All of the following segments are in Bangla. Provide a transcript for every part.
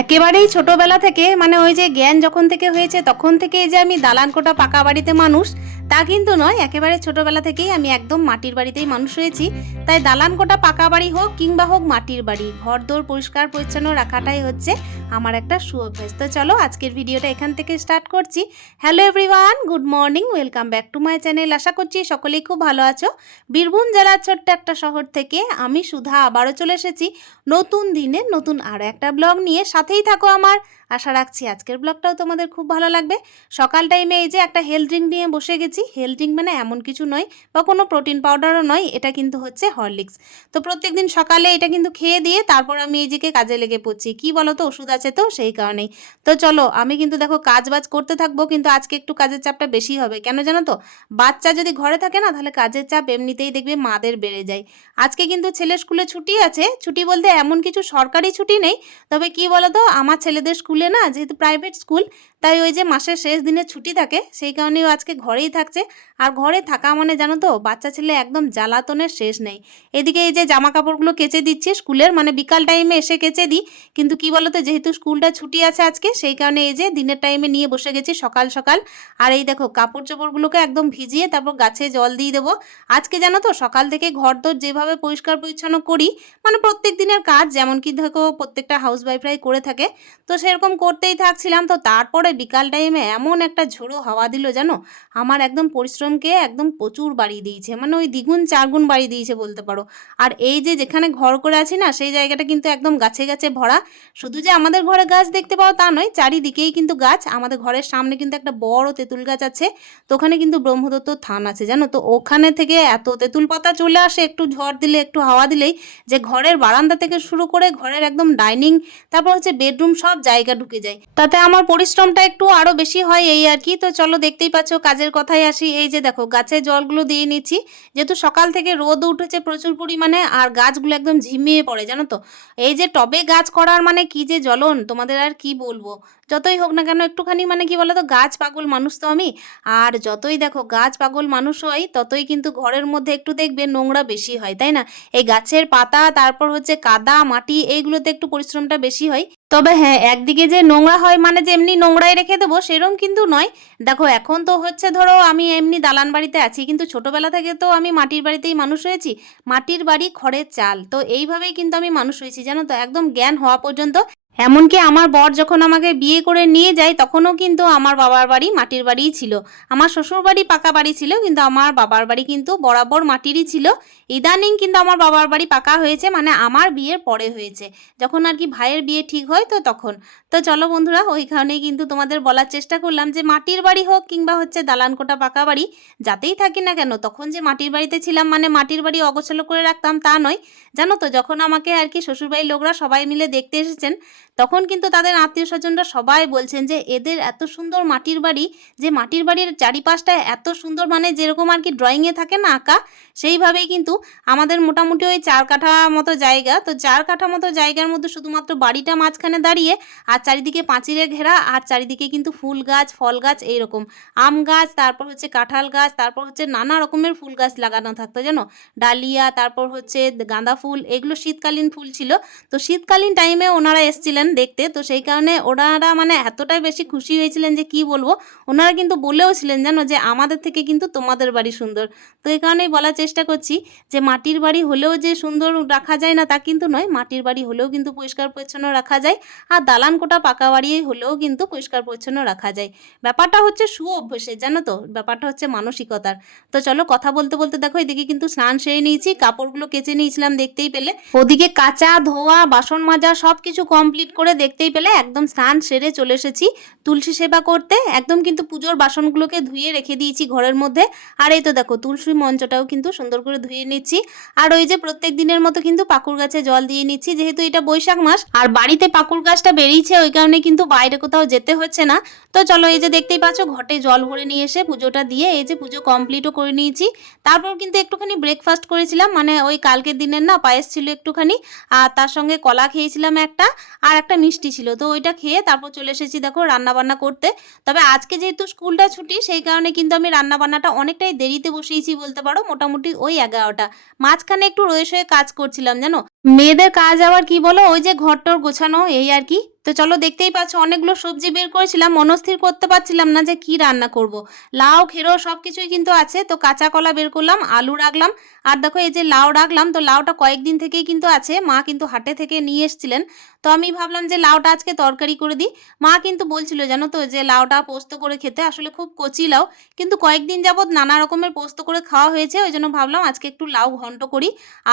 একেবারেই ছোটবেলা থেকে মানে ওই যে জ্ঞান যখন থেকে হয়েছে, তখন থেকে যে আমি দালান কোটা পাকা বাড়িতে মানুষ, তা কিন্তু নয়। একেবারে ছোটবেলা থেকেই আমি একদম মাটির বাড়িতেই মানুষ হয়েছি। তাই দালান কোটা পাকা বাড়ি হোক কিংবা হোক মাটির বাড়ি ঘর দোর পরিষ্কার পরিচ্ছন্ন রাখাটাই হচ্ছে আমার একটা সুঅভ্যাস। তো চলো আজকের ভিডিওটা এখান থেকে স্টার্ট করছি। Hello everyone, good morning, welcome back to my channel. আশা করছি সকলেই খুব ভালো আছো। বীরভূম জেলার ছোট্ট একটা শহর থেকে আমি সুধা আবারও চলে এসেছি। নতুন দিনে নতুন আরও একটা ব্লগ নিয়ে। সাথেই থাকো আমার। আশা রাখছি আজকের ব্লগটাও তোমাদের খুব ভালো লাগবে। সকাল টাইমে এই যে একটা হেলথ ড্রিঙ্ক নিয়ে বসে গেছি। হেলথ ড্রিঙ্ক মানে এমন কিছু নয় বা কোনো প্রোটিন পাউডারও নয়, এটা কিন্তু হচ্ছে হরলিক্স তো প্রত্যেকদিন সকালে এটা কিন্তু খেয়ে দিয়ে তারপর আমি এই দিকে কাজে লেগে পড়ছি। কি বলো তো ওষুধ আছে তো সেই কারণেই। তো চলো, আমি কিন্তু দেখো কাজ বাজ করতে থাকব, কিন্তু আজকে একটু কাজের চাপটা বেশি হবে। কেন জানো তো? বাচ্চা যদি ঘরে থাকে না, তাহলে কাজের চাপ এমনিতেই দেখবে মাদের বেড়ে যায়। আজকে কিন্তু ছেলে স্কুলে ছুটি আছে। ছুটি বলতে এমন কিছু সরকারি ছুটি নেই। তবে কি বলো তো আমার ছেলেদের স্কুলে না, যেহেতু প্রাইভেট স্কুল তাই ওই যে মাসের শেষ দিনে ছুটি থাকে, সেই কারণেও আজকে ঘরেই থাকছে। আর ঘরে থাকা মানে জানো তো, বাচ্চা ছেলে একদম জ্বালাতনের শেষ নেই। এদিকে এই যে জামা কাপড়গুলো কেচে দিচ্ছি স্কুলের মানে বিকাল টাইমে এসে কেচে দিই। কিন্তু কি বলতো, যেহেতু স্কুলটা ছুটি আছে আজকে, সেই কারণে এই যে দিনের টাইমে নিয়ে বসে গেছি সকাল সকাল। আর এই দেখো কাপড় চোপড়গুলোকে একদম ভিজিয়ে তারপর গাছে জল দিয়ে দেবো। আজকে জানো তো, সকাল থেকে ঘর দোর যেভাবে পরিষ্কার পরিচ্ছন্ন করি মানে প্রত্যেক দিনের কাজ যেমন কি দেখো প্রত্যেকটা হাউস ওয়াইফরাই করে থাকে। তো সেরকম করতেই থাকছিলাম তো তারপরে বিকাল টাইমে এমন একটা ঝোড়ো হাওয়া দিল জানো আমার একদম পরিশ্রমকে একদম প্রচুর বাড়িয়ে দিয়েছে। মানে ওই দ্বিগুণ চারগুণ বাড়িয়ে দিয়েছে বলতে পারো। আর এই যে যেখানে ঘর করে আছি না, সেই জায়গাটা কিন্তু একদম গাছে গাছে ভরা। শুধু যে আমাদের ঘরে গাছ দেখতে পাও তা নয়, চারিদিকেই কিন্তু গাছ। আমাদের ঘরের সামনে কিন্তু একটা বড় তেঁতুল গাছ আছে, তো ওখানে কিন্তু ব্রহ্মদত্ত থান আছে, জানো তো? ওখানে থেকে এত তেঁতুল পাতা চলে আসে, একটু ঝড় দিলে, একটু হাওয়া দিলেই, যে ঘরের বারান্দা থেকে শুরু করে ঘরের একদম ডাইনিং তারপর হচ্ছে বেডরুম সব জায়গা ঢুকে যায়। তাতে আমার পরিশ্রমটা একটু আরও বেশি হয় এই আর কি। তো চলো দেখতেই পাচ্ছ, কাজের কথাই আসি। এই যে দেখো, গাছে জলগুলো দিয়ে নিচ্ছি। যেহেতু সকাল থেকে রোদ উঠেছে প্রচুর পরিমাণে, আর গাছগুলো একদম ঝিমিয়ে পড়ে, জানো তো? এই যে টবে গাছ করার মানে কি যে জ্বলন? তোমাদের আর কি বলব? যতই হোক না কেন একটুখানি মানে কি বলতো, গাছ পাগল মানুষ তো আমি। আর যতই দেখো গাছ পাগল মানুষ হয়, ততই কিন্তু ঘরের মধ্যে একটু দেখবে নোংরা বেশি হয়, তাই না? এই গাছের পাতা, তারপর হচ্ছে কাদা, মাটি, এইগুলোতে একটু পরিশ্রমটা বেশি হয়। তবে হ্যাঁ একদিকে যে নোংরা হয় মানে যে এমনি নোংরাই রেখে দেবো, সেরম কিন্তু নয়। দেখো এখন তো হচ্ছে ধরো আমি এমনি দালান বাড়িতে আছি, কিন্তু ছোটবেলা থেকে তো আমি মাটির বাড়িতেই মানুষ হয়েছি। মাটির বাড়ি, খড়ের চাল। তো এইভাবেই কিন্তু আমি মানুষ হয়েছি, জানো তো? একদম জ্ঞান হওয়া পর্যন্ত এমনকি আমার বর যখন আমাকে বিয়ে করে নিয়ে যায়, তখনও কিন্তু আমার বাবার বাড়ি মাটির বাড়িই ছিল। আমার শ্বশুর বাড়ি পাকা বাড়ি ছিল, কিন্তু আমার বাবার বাড়ি কিন্তু বরাবর মাটিরই ছিল। ইদানিং কিন্তু আমার বাবার বাড়ি পাকা হয়েছে মানে আমার বিয়ের পরে হয়েছে। যখন আর কি ভাইয়ের বিয়ে ঠিক হয় তো তখন। তো চলো বন্ধুরা, ওইখানেই কিন্তু তোমাদের বলার চেষ্টা করলাম যে মাটির বাড়ি হোক কিংবা হচ্ছে দালানকোটা পাকা বাড়ি, যাতেই থাকি না কেন, তখন যে মাটির বাড়িতে ছিলাম মানে মাটির বাড়ি অগোছালো করে রাখতাম তা নয়। জানো তো, যখন আমাকে আর কি শ্বশুরবাড়ির লোকরা সবাই মিলে দেখতে এসেছেন তখন কিন্তু তাদের আত্মীয় স্বজনরা সবাই বলছেন যে, এদের এত সুন্দর মাটির বাড়ি, যে মাটির বাড়ির চারিপাশটা এত সুন্দর মানে যেরকম আর কি ড্রয়িংয়ে থাকে না আঁকা, সেইভাবেই কিন্তু আমাদের মোটামুটি ওই চার কাঠা মতো জায়গা। তো চার কাঠা মতো জায়গার মধ্যে শুধুমাত্র বাড়িটা মাঝখানে দাঁড়িয়ে, আর চারিদিকে পাঁচিরে ঘেরা, আর চারিদিকে কিন্তু ফুল গাছ, ফল গাছ এইরকম। আম গাছ, তারপর হচ্ছে কাঁঠাল গাছ, তারপর হচ্ছে নানা রকমের ফুল গাছ লাগানো থাকতো, জানো? ডালিয়া, তারপর হচ্ছে গাঁদা ফুল, এগুলো শীতকালীন ফুল ছিল। তো শীতকালীন টাইমে ওনারা এসছিলেন দেখতে। তো সেই কারণে ওনারা মানে এতটাই বেশি খুশি হয়েছিলেন যে কি বলব? ওনারা কিন্তু বলেও ছিলেন জানো যে আমাদের থেকে কিন্তু তোমাদের বাড়ি সুন্দর। তো এই কারণেই বলার চেষ্টা করছি যে মাটির বাড়ি হলেও যে সুন্দর রাখা যায় না তা কিন্তু নয়, মাটির বাড়ি হলেও কিন্তু পরিষ্কার পরিচ্ছন্ন রাখা যায় আর দালান কোটা পাকা বাড়ি হলেও কিন্তু পরিষ্কার পরিচ্ছন্ন রাখা যায়। ব্যাপারটা হচ্ছে সু অভ্যেসের জানো তো? ব্যাপারটা হচ্ছে মানসিকতার। তো চলো কথা বলতে বলতে দেখো, এদিকে কিন্তু স্নান সেরে নিয়েছি, কাপড়গুলো কেচে নিয়েছিলাম দেখতেই পেলে। ওদিকে কাঁচা ধোয়া, বাসন মাজা সব কিছু কমপ্লিট করে দেখতেই পেলে একদম স্নান সেরে চলে এসেছি। তুলসী সেবা করতে একদম কিন্তু পুজোর বাসনগুলোকে ধুয়ে রেখে দিয়েছি ঘরের মধ্যে। আর এই তো দেখো, তুলসী মঞ্চটাও কিন্তু সুন্দর করে ধুয়ে নিচ্ছি। আর ওই যে প্রত্যেক দিনের মতো কিন্তু পাকুর গাছে জল দিয়ে নিচ্ছি, যেহেতু এটা বৈশাখ মাস। আর বাড়িতে পাকুর গাছটা বেরিয়েছে, ওই কারণে কিন্তু বাইরে কোথাও যেতে হচ্ছে না। তো চলো এই যে দেখতেই পাচ্ছ, ঘটে জল ভরে নিয়ে এসে পুজোটা দিয়ে এই যে পুজো কমপ্লিটও করে নিয়েছি। তারপর কিন্তু একটুখানি ব্রেকফাস্ট করেছিলাম মানে ওই কালকের দিনের না পায়েস ছিল একটুখানি। আর তার সঙ্গে কলা খেয়েছিলাম একটা, আর একটা মিষ্টি ছিল। তো ওইটা খেয়ে তারপর চলে এসেছি দেখো রান্না বান্না করতে। তবে আজকে যেহেতু স্কুলটা ছুটি, সেই কারণে কিন্তু আমি রান্নাবান্নাটা অনেকটাই দেরিতে বসিয়েছি বলতে পারো, মোটামুটি ওই এগারোটা। মাঝখানে একটু রয়ে সয়ে কাজ করছিলাম, জানো? মেয়েদের কাজ আবার কি বলো? ওই যে ঘরটর গোছানো, এই আর কি। তো চলো দেখতেই পাচ্ছ, অনেকগুলো সবজি বের করেছিলাম, মনস্থির করতে পারছিলাম না যে কি রান্না করব। লাউ খেরো সব কিছুই কিন্তু আছে, তো কাঁচা কলা বের করলাম, আলু রাখলাম, আর দেখো এই যে লাউ রাখলাম, তো লাউটা কয়েকদিন থেকেই কিন্তু আছে, মা কিন্তু হাটে থেকে নিয়ে এসছিলেন, তো আমি ভাবলাম যে লাউটা আজকে তরকারি করে দিই মা কিন্তু বলছিল, জানো তো, যে লাউটা পোস্ত করে খেতে আসলে খুব কচি লাউ, কিন্তু কয়েকদিন যাবৎ নানা রকমের পোস্ত করে খাওয়া হয়েছে, ওই জন্য ভাবলাম আজকে একটু লাউ ঘন্ট করি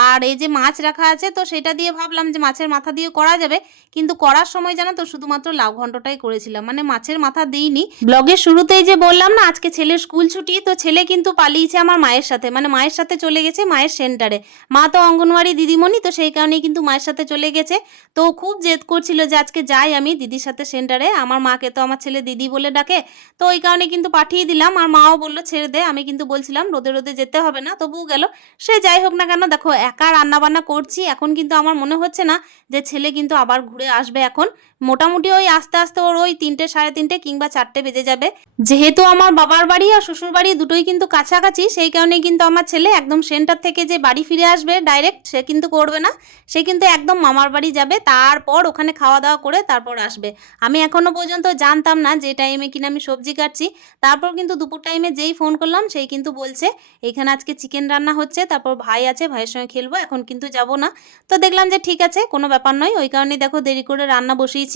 আর এই যে মাছ রাখা আছে, তো সেটা দিয়ে ভাবলাম যে মাছের মাথা দিয়ে করা যাবে, কিন্তু করার সময় জানো তো, শুধুমাত্র লাউ ঘন্টটাই করেছিলাম। মানে মাছের মাথা দিইনি। ব্লগের শুরুতেই যে বললাম না, আজকে ছেলের স্কুল ছুটি, তো ছেলে কিন্তু পালিয়েছে আমার মায়ের সাথে। মানে মায়ের সাথে চলে গেছে মায়ের সেন্টারে। মা তো অঙ্গনওয়াড়ি দিদিমণি, তো সেই কারণেই কিন্তু মায়ের সাথে চলে গেছে। তো খুব জেদ করছিল যে আজকে যাই আমি দিদির সাথে সেন্টারে। আমার মাকে তো আমার ছেলে দিদি বলে ডাকে। তো ওই কারণে কিন্তু পাঠিয়ে দিলাম। আর মাও বলল, ছেড়ে দে। আমি কিন্তু বলছিলাম, রোদে রোদে যেতে হবে না। তবুও গেল। সে যাই হোক না কেন, দেখো, একা রান্না বান্না করছি। এখন কিন্তু আমার মনে হচ্ছে না যে ছেলে কিন্তু আবার ঘুরে আসবে এখন। মোটামুটি ওই আস্তে আস্তে ওর ওই তিনটে, সাড়ে তিনটে কিংবা চারটে বেজে যাবে। যেহেতু আমার বাবার বাড়ি আর শ্বশুর বাড়ি দুটোই কিন্তু কাছাকাছি, সেই কারণে কিন্তু আমার ছেলে একদম সেন্টার থেকে যে বাড়ি ফিরে আসবে ডাইরেক্ট সে কিন্তু করবে না। সে কিন্তু একদম মামার বাড়ি যাবে, তারপর ওখানে খাওয়া দাওয়া করে তারপর আসবে। আমি এখনও পর্যন্ত জানতাম না যে টাইমে কিনা আমি সবজি কাটছি। তারপর কিন্তু দুপুর টাইমে যেই ফোন করলাম, সেই কিন্তু বলছে, এখানে আজকে চিকেন রান্না হচ্ছে, তারপর ভাই আছে, ভাইয়ের সঙ্গে খেলব, এখন কিন্তু যাব না। তো দেখলাম যে ঠিক আছে, কোনো ব্যাপার নয়। ওই কারণে দেখো দেরি করে রান্না বসিয়েছি।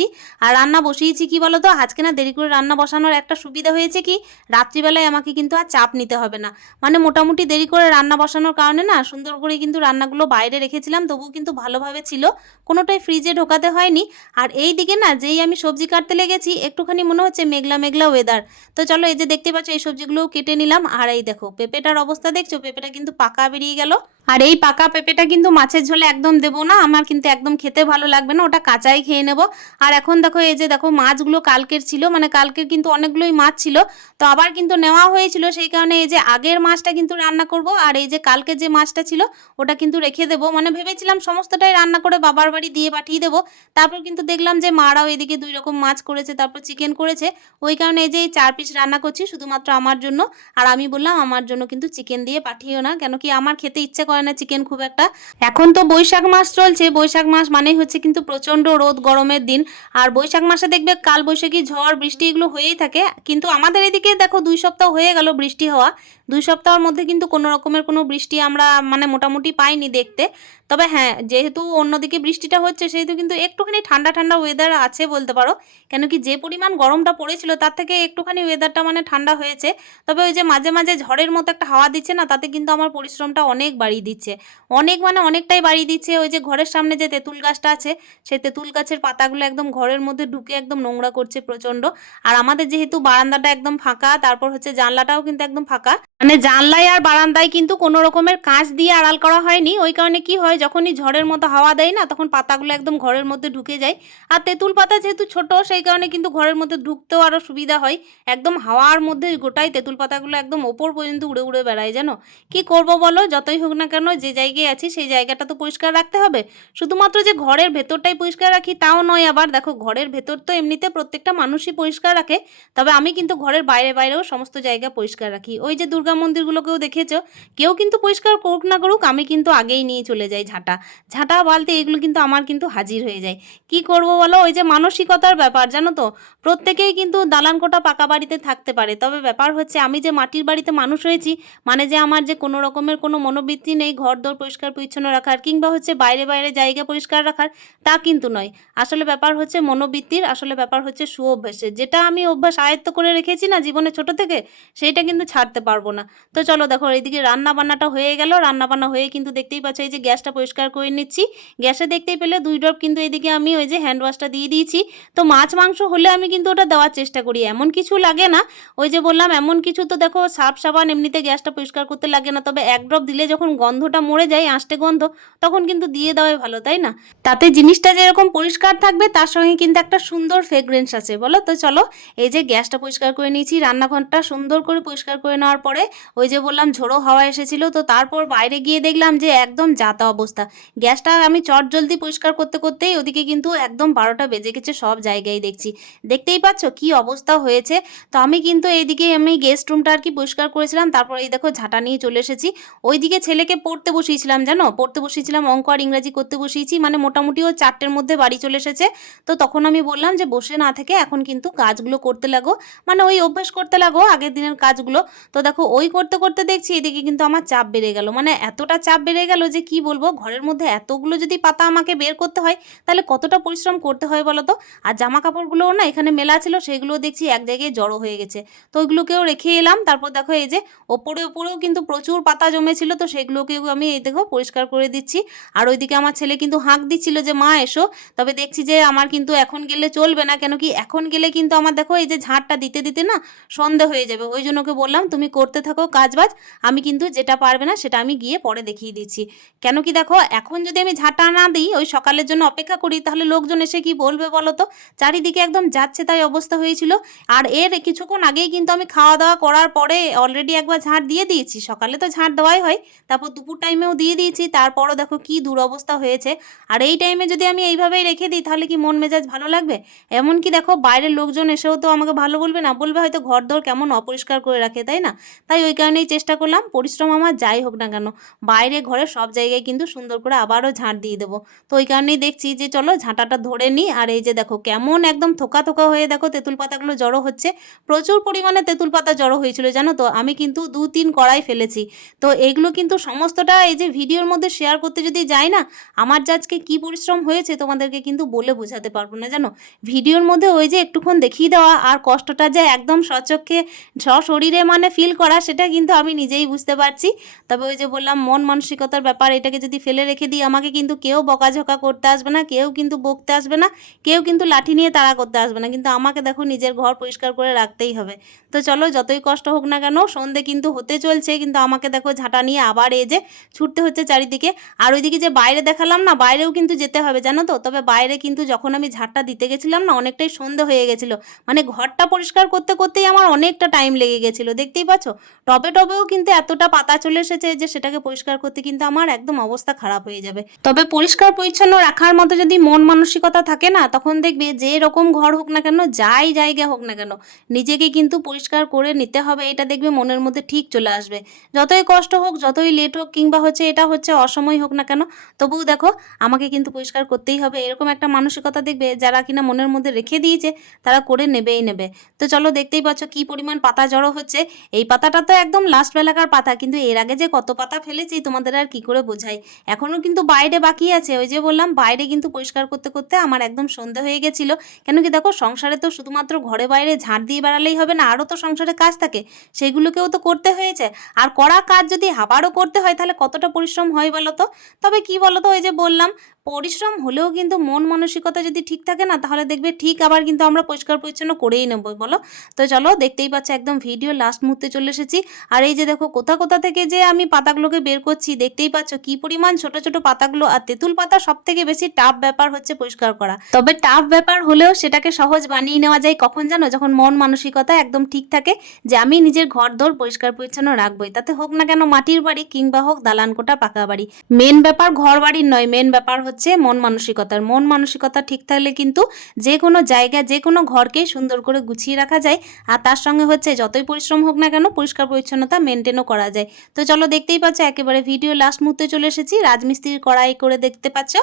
আর রান্না বসিয়েছি কি বলো তো আজকে না দেরি করে রান্না বসানোর একটা সুবিধা হয়েছে কি? রাত্রিবেলায় আমাকে কিন্তু আর চাপ নিতে হবে না। মানে মোটামুটি দেরি করে রান্না বসানোর কারণে না সুন্দর করে কিন্তু রান্নাগুলো বাইরে রেখেছিলাম, তবুও কিন্তু ভালোভাবে ছিল। কোনোটাই ফ্রিজে ঢোকাতে হয়নি। আর এই দিকে না যেই আমি সবজি কাটতে লেগেছি, একটুখানি মনে হচ্ছে মেঘলা মেঘলা ওয়েদার তো চলো এই যে দেখতে পাচ্ছ, এই সবজিগুলোও কেটে নিলাম। আর এই দেখো, পেঁপেটার অবস্থা দেখছ? পেঁপেটা কিন্তু পাকা বেরিয়ে গেল। আর এই পাকা পেঁপেটা কিন্তু মাছের ঝোলে একদম দেবো না। আমার কিন্তু একদম খেতে ভালো লাগবে না, ওটা কাঁচাই খেয়ে নেব। আর এখন দেখো, এই যে দেখো, মাছগুলো কালকের ছিল মানে কালকের কিন্তু অনেকগুলোই মাছ ছিল। তো আবার কিন্তু নেওয়া হয়েছিল, সেই কারণে এই যে আগের মাছটা কিন্তু রান্না করব, আর এই যে কালকে যে মাছটা ছিল, ওটা কিন্তু রেখে দেবো। মানে ভেবেছিলাম সমস্তটাই রান্না করে বাবার বাড়ি দিয়ে পাঠিয়ে দেবো। তারপর কিন্তু দেখলাম যে মারাও এদিকে দুই রকম মাছ করেছে, তারপর চিকেন করেছে। ওই কারণে এই যে চার পিস রান্না করছি, শুধুমাত্র আমার জন্য। আর আমি বললাম, আমার জন্য কিন্তু চিকেন দিয়ে পাঠিও না, কেন কি আমার খেতে ইচ্ছে করে না চিকেন খুব একটা। এখন তো বৈশাখ মাস চলছে, বৈশাখ মাস মানেই হচ্ছে কিন্তু প্রচণ্ড রোদ, গরমের দিন। আর বৈশাখ মাসে দেখবে কাল বৈশাখী ঝড়, বৃষ্টি এগুলো হয়েই থাকে। কিন্তু আমাদের এদিকে দেখো দুই সপ্তাহ হয়ে গেল বৃষ্টি হওয়া। দুই সপ্তাহের মধ্যে কিন্তু কোনো রকমের কোনো বৃষ্টি আমরা মানে মোটামুটি পাইনি দেখতে। তবে হ্যাঁ যেহেতু অন্যদিকে বৃষ্টিটা হচ্ছে, সেহেতু কিন্তু একটুখানি ঠান্ডা ঠান্ডা ওয়েদার আছে বলতে পারো। কেন কি যে পরিমাণ গরমটা পড়েছিল, তার থেকে একটুখানি ওয়েদারটা মানে ঠান্ডা হয়েছে। তবে ওই যে মাঝে মাঝে ঝড়ের মতো একটা হাওয়া দিচ্ছে না, তাতে কিন্তু আমার পরিশ্রমটা অনেক বাড়িয়ে দিচ্ছে। অনেক মানে অনেকটাই বাড়িয়ে দিচ্ছে। ওই যে ঘরের সামনে যে তেঁতুল গাছটা আছে, সেই তেঁতুল গাছের পাতাগুলো একদম ঘরের মধ্যে ঢুকে একদম নোংরা করছে প্রচণ্ড। আর আমাদের যেহেতু বারান্দাটা একদম ফাঁকা, তারপর হচ্ছে জানলাটাও কিন্তু একদম ফাঁকা। মানে জানলায় আর বারান্দায় কিন্তু কোনো রকমের কাঁচ দিয়ে আড়াল করা হয়নি। ওই কারণে কি হয়, যখনই ঝড়ের মতো হাওয়া দেয় না, তখন পাতাগুলো একদম ঘরের মধ্যে ঢুকে যায়। আর তেঁতুল পাতা যেহেতু ছোট, সেই কারণে কিন্তু ঘরের মধ্যে ঢুকতেও আরও সুবিধা হয়। একদম হাওয়ার মধ্যে গোটাই তেঁতুল পাতাগুলো একদম ওপর পর্যন্ত উড়ে উড়ে বেড়ায়, জানো? কি করব বলো? যতই হোক না কেন যে জায়গায় আছি সেই জায়গাটা তো পরিষ্কার রাখতে হবে। শুধুমাত্র যে ঘরের ভেতরটাই পরিষ্কার রাখি তাও নয় আবার দেখো ঘরের ভেতর তো এমনিতে প্রত্যেকটা মানুষই পরিষ্কার রাখে, তবে আমি কিন্তু ঘরের বাইরে বাইরেও সমস্ত জায়গা পরিষ্কার রাখি। ওই যে দুর্গা মন্দিরগুলোকেও দেখেছ, কেউ কিন্তু পরিষ্কার করুক না করুক আমি কিন্তু আগেই নিয়ে চলে যাই ঝাঁটা। ঝাঁটা বালতে এগুলো কিন্তু আমার কিন্তু হাজির হয়ে যায়। কি করব বলো? ওই যে মানসিকতার ব্যাপার, জানো তো? প্রত্যেকেই কিন্তু দালান কোটা পাকা বাড়িতে থাকতে পারে। তবে ব্যাপার হচ্ছে আমি যে মাটির বাড়িতে মানুষ হয়েছি মানে যে আমার যে কোনো রকমের কোনো মনোবৃত্তি নেই ঘর দোর পরিষ্কার পরিচ্ছন্ন রাখার কিংবা হচ্ছে বাইরে বাইরে জায়গা পরিষ্কার রাখার, তা কিন্তু নয়। আসলে ব্যাপার হচ্ছে মনোবৃত্তির, আসলে ব্যাপার হচ্ছে সুঅভ্যাসের। যেটা আমি অভ্যাস আয়ত্ত করে রেখেছি না জীবনে ছোট থেকে, সেইটা কিন্তু ছাড়তে পারব না। তো চলো দেখো, এইদিকে রান্না বান্নাটা হয়ে গেল। রান্না বান্না হয়ে কিন্তু দেখতেই পাচ্ছ, এই যে গ্যাসটা পরিষ্কার করে নিচ্ছি। গ্যাসে দেখতেই পেলে দুই ড্রপ কিন্তু এদিকে আমি ওই যে হ্যান্ড ওয়াশটা দিয়ে দিয়েছি। তো মাছ, মাংস হলে আমি কিন্তু ওটা দেওয়ার চেষ্টা করি। এমন কিছু লাগে না। ওই যে বললাম, এমন কিছু তো দেখো সার্ফ সাবান এমনিতে গ্যাসটা পরিষ্কার করতে লাগে না। তবে এক ড্রপ দিলে যখন গন্ধটা মরে যায় আষ্টে গন্ধ, তখন কিন্তু দিয়ে দেওয়াই ভালো, তাই না? তাতে জিনিসটা যেরকম পরিষ্কার থাকবে, তার সঙ্গে কিন্তু একটা সুন্দর ফ্রেগরেন্স আছে, বলো? তো চলো, এই যে গ্যাসটা পরিষ্কার করে নিয়েছি, রান্নাঘরটা সুন্দর করে পরিষ্কার করে নেওয়ার পরে, ওই যে বললাম ঝোড়ো হাওয়া এসেছিল, তো তারপর বাইরে গিয়ে দেখলাম যে একদম যাতা অবস্থা। গ্যাসটা আমি চট জলদি পরিষ্কার করতে করতেই ওদিকে কিন্তু একদম বারোটা বেজে গেছে সব জায়গায় দেখছি। দেখতেই পাচ্ছ কি অবস্থা হয়েছে? তো আমি কিন্তু এইদিকে আমি গেস্ট রুমটা আর কি পরিষ্কার করেছিলাম, তারপর এই দেখো ঝাঁটা নিয়ে চলে এসেছি। ওইদিকে ছেলেকে পড়তে বসিয়েছিলাম, জানো? পড়তে বসিয়েছিলাম, অঙ্ক আর ইংরাজি করতে বসিয়েছি মানে মোটামুটি ও চারটের মধ্যে বাড়ি চলে এসেছে। তো তখন আমি বললাম যে, বসে না থেকে এখন কিন্তু কাজগুলো করতে লাগো। মানে ওই অভ্যাস করতে লাগো, আগের দিনের কাজগুলো। তো দেখো, ওই করতে করতে দেখছি এদিকে কিন্তু আমার চাপ বেড়ে গেল। মানে এতটা চাপ বেড়ে গেল যে, কি বলব? ঘরের মধ্যে এতগুলো যদি পাতা আমাকে বের করতে হয়, তাহলে কতটা পরিশ্রম করতে হয় বলো তো? আর জামা কাপড়গুলোও না এখানে মেলা ছিল, সেগুলোও দেখছি এক জায়গায় জড়ো হয়ে গেছে। তো ওইগুলোকেও রেখে এলাম। তারপর দেখো এই যে, ওপরে ওপরেও কিন্তু প্রচুর পাতা জমেছিল, তো সেগুলোকেও আমি এই দেখো পরিষ্কার করে দিচ্ছি। আর ওইদিকে আমার ছেলে কিন্তু হাঁক দিচ্ছিল যে, মা, এসো। তবে দেখছি যে, আমার কিন্তু এখন গেলে চলবে না। কেন কি এখন গেলে কিন্তু আমার দেখো এই যে ঝাঁটটা দিতে দিতে না সন্ধে হয়ে যাবে। ওই জন্য ওকে বললাম, তুমি করতে থাকো কাজ বাজ আমি কিন্তু যেটা পারবে না সেটা আমি গিয়ে পরে দেখিয়ে দিচ্ছি। কেন কি দেখো, এখন যদি আমি ঝাঁটা না দিই, ওই সকালের জন্য অপেক্ষা করি, তাহলে লোকজন এসে কি বলবে বলো তো? চারিদিকে একদম যাচ্ছে তাই অবস্থা হয়েছিল। আর এর কিছুক্ষণ আগেই কিন্তু আমি খাওয়া দাওয়া করার পরে অলরেডি একবার ঝাঁট দিয়ে দিয়েছি। সকালে তো ঝাঁট দেওয়াই হয়। তারপর দুপুর টাইমেও দিয়ে দিয়েছি, তারপরও দেখো কি দুরবস্থা হয়েছে। আর এই টাইমে যদি আমি এইভাবেই রেখে দিই, তাহলে কি মন মেজাজ ভালো লাগবে? এমনকি দেখো বাইরের লোকজন এসেও তো আমাকে ভালো বলবে না, বলবে হয়তো ঘর দর কেমন অপরিষ্কার করে রাখে, তাই না? তাই ওই কারণেই চেষ্টা করলাম, পরিশ্রম আমার যাই হোক না কেন, বাইরে ঘরে সব জায়গায় কিন্তু সুন্দর করে আবারও ঝাঁট দিয়ে দেবো। তো ওই কারণেই দেখছি যে চলো ঝাঁটাটা ধরে নিই, আর এই যে দেখো কেমন একদম থোকা থোকা হয়ে দেখো তেঁতুল পাতাগুলো জড়ো হচ্ছে, প্রচুর পরিমাণে তেঁতুল পাতা জড়ো হয়েছিল, জানো তো? আমি কিন্তু দু তিন কড়াই ফেলেছি। তো এইগুলো কিন্তু সমস্তটা এই যে ভিডিওর মধ্যে শেয়ার করতে যদি যাই না, আমার যে আজকে কী পরিশ্রম হয়েছে তোমাদেরকে কিন্তু বলে বোঝাতে পারব না, জানো? ভিডিওর মধ্যে ওই যে একটুক্ষণ দেখিয়ে দেওয়া আর কষ্টটা যে একদম সচক্ষে সশরীরে মানে ফিল করা, সেটা কিন্তু আমি নিজেই বুঝতে পারছি। তবে ওই যে বললাম, মন মানসিকতার ব্যাপার, এটাকে যদি ফেলে রেখে দিই, আমাকে কিন্তু কেউ বকাঝকা করতে আসবে না, কেউ কিন্তু বকতে আসবে না, কেউ কিন্তু লাঠি নিয়ে তাড়া করতে আসবে না, কিন্তু আমাকে দেখো নিজের ঘর পরিষ্কার করে রাখতেই হবে। তো চলো যতই কষ্ট হোক না কেন, সন্ধে কিন্তু হতে চলছে, কিন্তু আমাকে দেখো ঝাঁটা নিয়ে আবার এই যে ছুটতে হচ্ছে চারিদিকে। আর ওইদিকে যে বাইরে দেখালাম না, বাইরেও কিন্তু যেতে হবে, জানো তো? তবে বাইরে কিন্তু যখন আমি ঝাঁটটা দিতে গেছিলাম না, অনেকটাই সন্ধে হয়ে গেছিল। মানে ঘরটা পরিষ্কার করতে করতেই আমার অনেকটা টাইম লেগে গেছিল, দেখতেই পাচ্ছ? টবে টবেও কিন্তু এতটা পাতা চলে এসেছে যে সেটাকে পরিষ্কার করতে কিন্তু আমার একদম অবস্থা খারাপ হয়ে যাবে। তবে পরিষ্কার পরিচ্ছন্ন রাখার মতো যদি মন মানসিকতা থাকে না, তখন দেখবে যে রকম ঘর হোক না কেন, যাই জায়গা হোক না কেন, নিজেকে কিন্তু পরিষ্কার করে নিতে হবে, এটা দেখবে মনের মধ্যে ঠিক চলে আসবে। যতই কষ্ট হোক, যতই লেট হোক কিংবা হচ্ছে এটা হচ্ছে অসময় হোক না কেন, তবুও দেখো আমাকে কিন্তু পরিষ্কার করতেই হবে। এরকম একটা মানসিকতা দেখবে যারা কিনা মনের মধ্যে রেখে দিয়েছে, তারা করে নেবেই নেবে। তো চলো দেখতেই পাচ্ছ কি পরিমাণ পাতা জড়ো হচ্ছে। এই পাতাটা তো একদম লাস্ট বেলাকার পাতা, কিন্তু এর আগে যে কত পাতা ফেলেছি তোমাদের আর কি করে বোঝাই। এখনও কিন্তু বাইরে বাকি আছে। ওই যে বললাম, বাইরে কিন্তু পরিষ্কার করতে করতে আমার একদম সন্ধে হয়ে গেছিল। কেন কি দেখো সংসারে তো শুধুমাত্র ঘরে বাইরে ঝাঁট দিয়ে বেড়ালেই হবে না আরও তো সংসারে কাজ থাকে, সেগুলোকেও তো করতে হয়েছে। আর করা কাজ যদি আবারও করতে হয় তাহলে কতটা পরিশ্রম হয় বলো তো? তবে কি বলো তো ওই যে বললাম পরিশ্রম হলেও কিন্তু মন মানসিকতা যদি ঠিক থাকে না, তাহলে দেখবে ঠিক আবার কিন্তু আমরা পরিষ্কার পরিচ্ছন্ন করেই নেব, বলো? তো চলো, দেখতেই পাচ্ছ একদম ভিডিও লাস্ট মুহূর্তে চলে এসেছি। আর এই যে দেখো, কোথা কোথা থেকে যে আমি পাতাগুলোকে বের করছি, দেখতেই পাচ্ছ কি পরিমাণ ছোট ছোট পাতাগুলো আর তেঁতুল পাতা সব থেকে বেশি টাফ ব্যাপার হচ্ছে পরিষ্কার করা। তবে টাফ ব্যাপার হলেও সেটাকে সহজ বানিয়ে নেওয়া যায় কখন জানো? যখন মন মানসিকতা একদম ঠিক থাকে যে আমি নিজের ঘর দোর পরিষ্কার পরিচ্ছন্ন রাখবোই। তাতে হোক না কেন মাটির বাড়ি কিংবা হোক দালান কোটা পাকা বাড়ি। মেন ব্যাপার ঘর বাড়ির নয় মেন ব্যাপার হচ্ছে মন মানসিকতার। মন মানসিকতা ঠিক থাকলে কিন্তু যে কোনো জায়গা যে কোনো ঘরকেই সুন্দর করে গুছিয়ে রাখা যায়। আর তার সঙ্গে হচ্ছে যতই পরিশ্রম হোক না কেন পরিষ্কার পরিচ্ছন্নতা মেনটেনও করা যায়। তো চলো দেখতেই পাচ্ছ একেবারে ভিডিও লাস্ট মুহূর্তে চলে এসেছি। রাজমিস্ত্রির কড়াই করে দেখতে পাচ্ছ।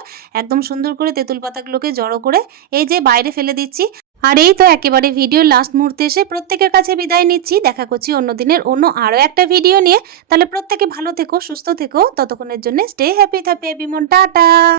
একদম সুন্দর করে তেঁতুল পাতাগুলোকে জড়ো করে এই যে বাইরে ফেলে দিচ্ছি। আর এই তো একেবারে ভিডিও লাস্ট মুহূর্তে এসে প্রত্যেকের কাছে বিদায় নিচ্ছি। দেখা করছি অন্য দিনের অন্য আরও একটা ভিডিও নিয়ে। তাহলে প্রত্যেকে ভালো থেকো, সুস্থ থেকো। ততক্ষণের জন্য স্টে হ্যাপি হ্যাপি হ্যাপি মন টাটা!